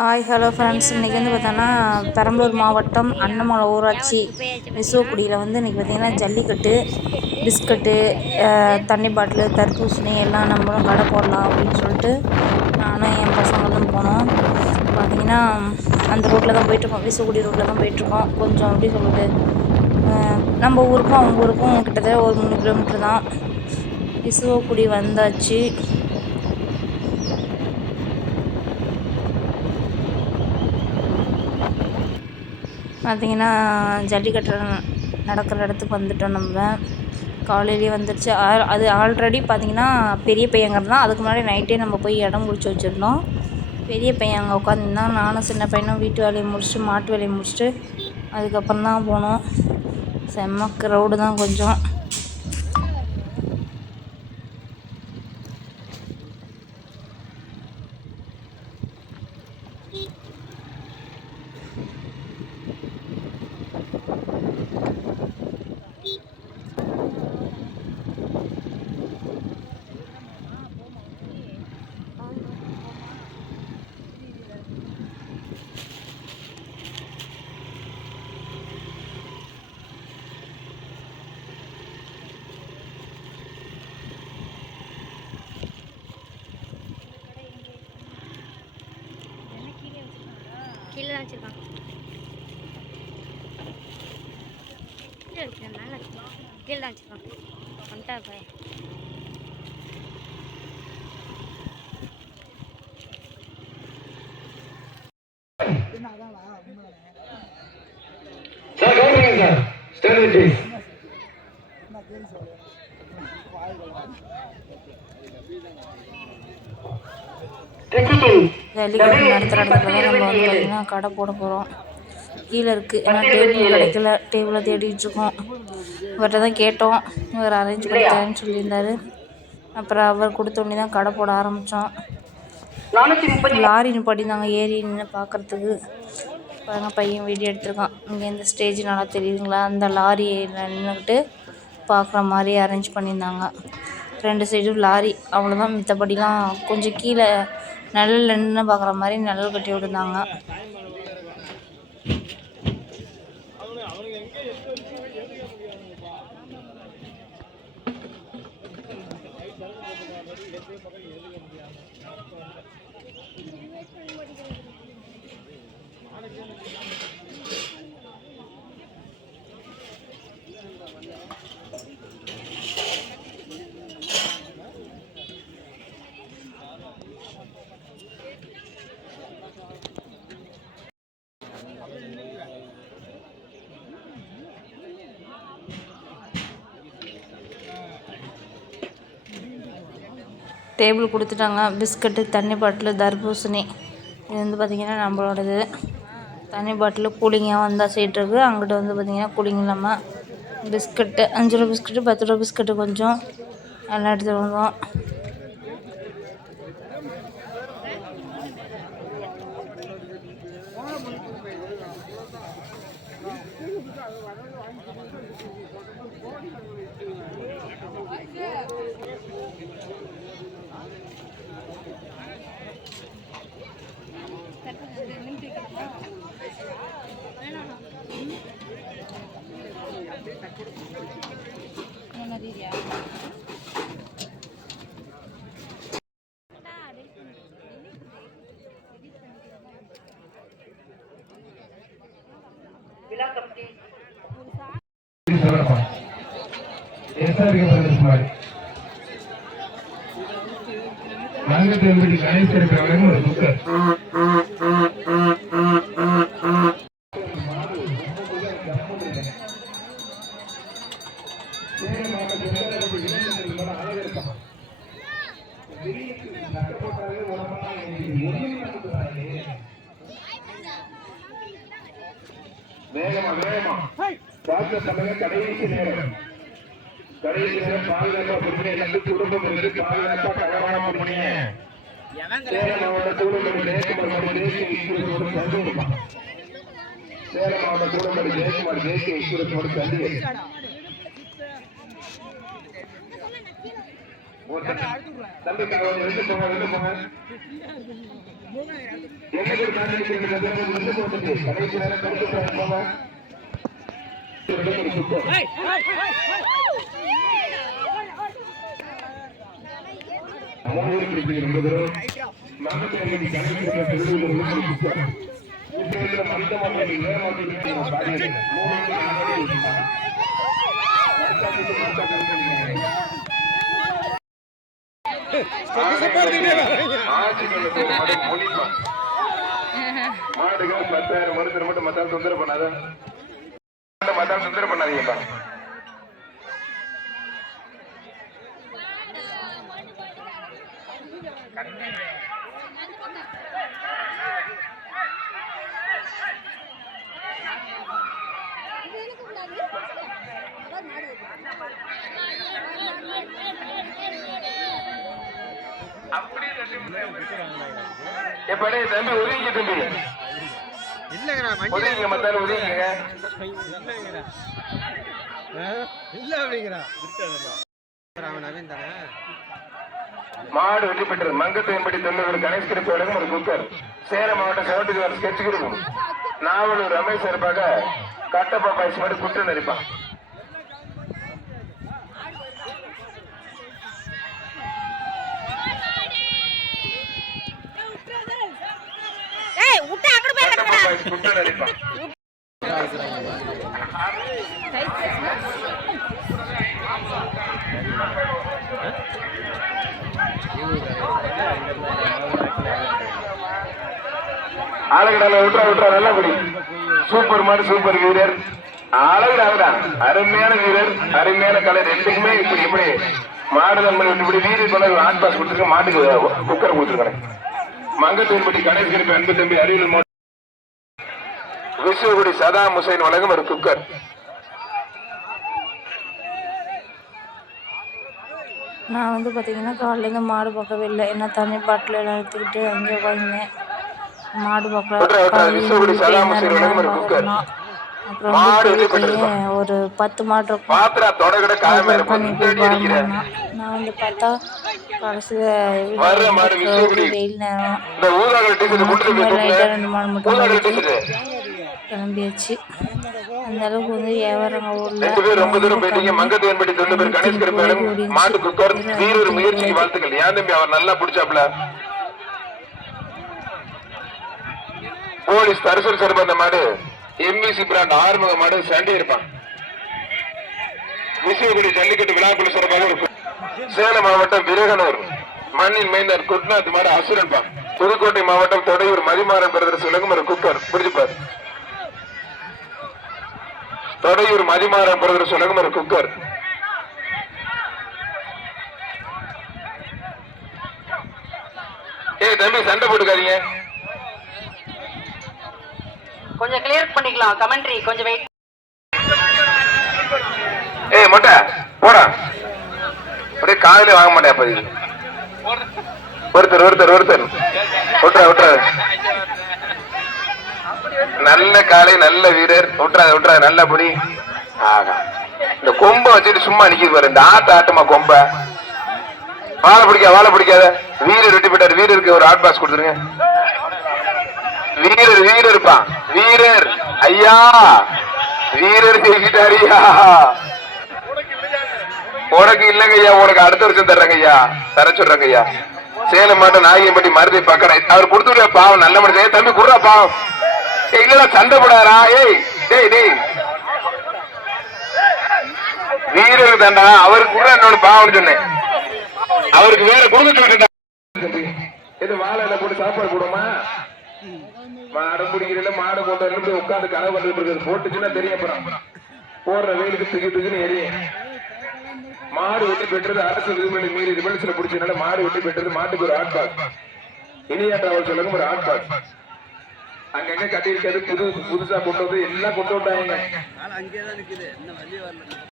Hi hello friends, இன்றைக்கி வந்து பார்த்தோன்னா பெரம்பலூர் மாவட்டம் அன்னமலை ஊராட்சி விசுவக்குடியில் வந்து இன்றைக்கி பார்த்திங்கன்னா ஜல்லிக்கட்டு, பிஸ்கட்டு, தண்ணி பாட்டிலு, தர்பூசணி எல்லாம் நம்மளும் கடை போடலாம் அப்படின்னு சொல்லிட்டு நானும் என் பசங்களும் போனோம். பார்த்திங்கன்னா அந்த ரோட்டில் தான் போயிட்டுருக்கோம், விசுவக்குடி ரோட்டில் தான் போயிட்டுருக்கோம். கொஞ்சம் எப்படி சொல்கிறது, நம்ம ஊருக்கும் அவங்க ஊருக்கும் கிட்டத்தட்ட ஒரு 3 கிலோமீட்டர் தான். விசுவக்குடி வந்தாச்சு. பார்த்திங்கன்னா ஜல்லிக்கட்டு நடக்கிற இடத்துக்கு வந்துட்டோம். நம்ம காலையிலேயே வந்துடுச்சு. அது ஆல்ரெடி பார்த்திங்கன்னா பெரிய பையங்கிறது தான். அதுக்கு முன்னாடி நைட்டே நம்ம போய் இடம் முடிச்சு வச்சுருந்தோம். பெரிய பையன் அங்கே உட்காந்துருந்தான். நானும் சின்ன பையனும் வீட்டு வேலையை முடிச்சுட்டு மாட்டு வேலையை முடிச்சுட்டு அதுக்கப்புறம் தான் போனோம். செம்ம க்ரௌடு தான் கொஞ்சம். கீழே தான் வச்சுருக்கான். கீழே வச்சுருக்கேன், மேலே வச்சுருக்கான். கீழே தான் வச்சுருக்கான். வந்துட்டா பையன். ஜல்லிக்கட்டு நடத்துகிற இடத்துல தான் நம்ம வந்து பார்த்திங்கன்னா கடை போட போகிறோம். கீழே இருக்குது, ஏன்னா டேபிள் கிடைக்கல. டேபிளை தேடிட்டுருக்கோம். இவர்கிட்ட தான் கேட்டோம், இவர் அரேஞ்ச் பண்ணி தரேன்னு சொல்லியிருந்தார். அப்புறம் அவர் கொடுத்தோன்னே தான் கடை போட ஆரம்பித்தோம். லாரி நிப்பாட்டியிருந்தாங்க ஏறி நின்று பார்க்குறதுக்கு. பாருங்கள், பையன் வீடியோ எடுத்திருக்கான். இங்கே இந்த ஸ்டேஜ் நல்லா தெரியுதுங்களா? அந்த லாரி நின்றுக்கிட்டு பார்க்குற மாதிரி அரேஞ்ச் பண்ணியிருந்தாங்க. 2 சைடும் லாரி, அவ்வளோதான். மித்தபடிலாம் கொஞ்சம் கீழே நிழல் நின்று பார்க்குற மாதிரி நிழல் கட்டி விட்டுருந்தாங்க. டேபிள் கொடுத்துட்டாங்க. பிஸ்கட்டு, தண்ணி பாட்டிலு, தர்பூசணி. இது வந்து பார்த்திங்கன்னா நம்மளோடது. தண்ணி பாட்டிலு கூலிங்காக வந்தால் சைட் இருக்குது. அங்கிட்ட வந்து பார்த்திங்கன்னா கூலிங் இல்லாமல் பிஸ்கட்டு, 5 ரூபா பிஸ்கட்டு, 10 ரூபா பிஸ்கட்டு கொஞ்சம் எல்லாம் எடுத்துகிட்டு வந்தோம். கடைசி நேரம் பாதுகாப்பு குடும்பம் பாதுகாப்பா கவனமா முடிய சேலம் மாவட்ட தூத்துக்குடி ஜெயக்குமார் தேசிய எக்ஸ்பிரஸோடு தள்ளி தம்பி வெளில போங்க என்ன ஒரு காரணம் கடைசி நேரம் கருத்து மாடுகள் 10,000 மருத்துவ மட்டும் மத்தால் தொந்தரவு பண்ணாத மத்தால் தொந்தரவு பண்ணாதீங்கப்பா. எப்படி தம்பி உதவிங்க தம்பி உதவிங்க மத்தால உதவிங்க மாடு வெற்றி பெற்றது. மங்கத்தையன்படி தொண்ணூறு கணேஷ் கிருப்பி வழங்கும் ஒரு குக்கர். சேலம் மாவட்டம் 70 ஸ்கெட்ச் இருக்கும். நாவலூர் ரமேஷ் சார்பாக கட்டப்பா பாய்ச்சி மாதிரி குற்றம் நடிப்பான். குற்றம் நடிப்பான். ஆளுகடால விட்டுறா நல்லா குடி. சூப்பர் மாடு சூப்பர் வீரர். அழகுடா அருமையான வீரர் அருமையான கலர். ரெண்டுக்குமே இப்படி எப்படி மாடு நம்ம இப்படி வீரர் கொண்டு ஹாட் பாஸ் கொடுத்துருக்க மாட்டுக்கு குக்கர் கொடுத்துருக்கேன். மங்கத்தூர்பட்டி கணேஷ் கிருப்பி அன்பு தம்பி அறிவியல் விசுகுடி சதாம் ஹுசைன் வழங்கும் ஒரு குக்கர். நான் வந்து பார்த்தீங்கன்னா காலையிலேருந்து மாடு பார்க்கவே இல்லை. என்ன தண்ணி பாட்டில் எல்லாம் எடுத்துக்கிட்டு அங்கே உட்காந்துனேன். மாடு பார்க்கல. அப்புறம் ஒரு 10 மாடு இருக்கும். நான் வந்து பார்த்தா கடைசியில் வெயில் நேரம் 2 மாடு மட்டும் கிளம்பியாச்சு. அந்த அளவுக்கு வந்து வியாபாரம் போலீஸ் தரிசல் சிறப்பு. அந்த மாடு எம்விசி பிராண்ட் ஆறுமுக மாடு சண்டை இருப்பான். விசுவகுடி ஜல்லிக்கட்டு விழாக்குழு சிறப்பாக இருக்கும். சேலம் மாவட்டம் விரகனூர் மண்ணின் மைந்தர் குட்நாத் மாடு அசுரன் பான். புதுக்கோட்டை மாவட்டம் தொடையூர் மதிமாறன் பிரதர்ஸ் விளங்கும் ஒரு குக்கர். பிடிச்சுப்பார். தொடையூர் மதிமாறன் பிரதர்ஸ் விளங்கும் ஒரு குக்கர். ஏய் தம்பி சண்டை போட்டுக்காதீங்க. கொஞ்சம் கிளியர் பண்ணிக்கலாம். கமெண்ட்ரி கொஞ்சம் வெயிட். ஏய் மொட்டை போடா. அப்படியே காலையில வாங்க மாட்டேன். அப்ப ஒருத்தர் விட்டுற நல்ல காலை நல்ல வீரர். விட்டுறாத நல்ல படி. ஆகா இந்த கொம்பை வச்சுட்டு சும்மா நிக்கிது பாரு. இந்த ஆட்டமா கொம்ப வாழை பிடிக்காத. வீரர் வெட்டி போயிட்டார். வீரருக்கு ஒரு ஹாட் பாஸ் கொடுத்துருங்க. வீரர் இருப்பான். வீரர் ஐயா வீரர் ஜெயிச்சிட்டாரியா. உனக்கு இல்லங்க ஐயா. உனக்கு அடுத்த வருஷம் தர்றாங்க ஐயா. தர சொல்றாங்க ஐயா. சேலம் மாட்டம் நாயகம்பட்டி மருதை பக்கம் அவர் கொடுத்துருக்க. பாவம் நல்ல மனுஷன். தம்பி குடுறா பாவம். இல்ல சண்டை போடாரா. டேய் வீரருக்கு தாண்டா. அவருக்கு கூட என்னோட பாவம் சொன்னேன். அவருக்கு வேற கொடுக்க சொல்லிட்டேன். இது வாழை போட்டு சாப்பாடு போடுமா. மாடு பிடிக்கிறதுல மாடு கொண்டு உட்காந்து கனவு பண்ணிட்டு இருக்குது. போட்டுச்சுன்னா தெரியும். அப்புறம் போடுற வெயிலுக்கு தூக்கின்னு எரியும். மாடு வெட்டி பெற்றது அரசு விதிமுறை மீறி ரிவல்ஸ்ல பிடிச்சதுனால மாடு வெட்டி பெற்றது. மாட்டுக்கு ஒரு ஹாட் பாஸ். இனியா டிராவல் சொல்லுங்க ஒரு ஹாட் பாஸ். அங்கங்க கட்டி இருக்கிறது புதுசா கொண்டு வந்து எல்லாம் கொண்டு வந்தாங்க.